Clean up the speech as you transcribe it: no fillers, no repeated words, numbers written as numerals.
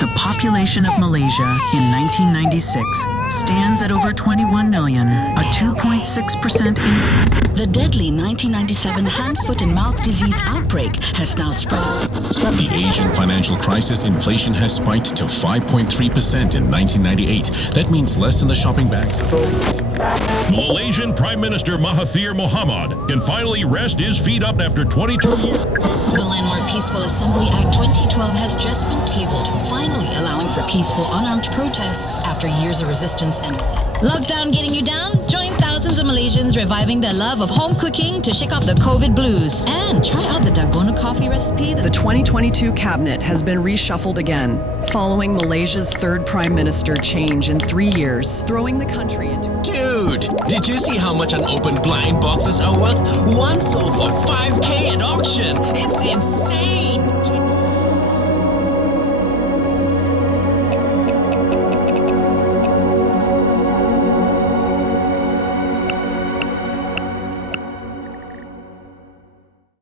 The population of Malaysia in 1996 stands at over 21 million, a 2.6% increase. The deadly 1997 hand, foot and mouth disease outbreak has now spread. The Asian financial crisis inflation has spiked to 5.3% in 1998. That means less in the shopping bags. Malaysian Prime Minister Mahathir Mohamad can finally rest his feet up after 22 years. The landmark Peaceful Assembly Act 2012 has just been tabled, finally allowing for peaceful unarmed protests after years of resistance and dissent. Lockdown getting you down? Join thousands of Malaysians reviving their love of home cooking to shake off the COVID blues. And try out the Dalgona coffee recipe. The 2022 cabinet has been reshuffled again, following Malaysia's third prime minister change in 3 years, throwing the country into... Dude, did you see how much unopened blind boxes are worth? One sold for 5K at auction. It's insane.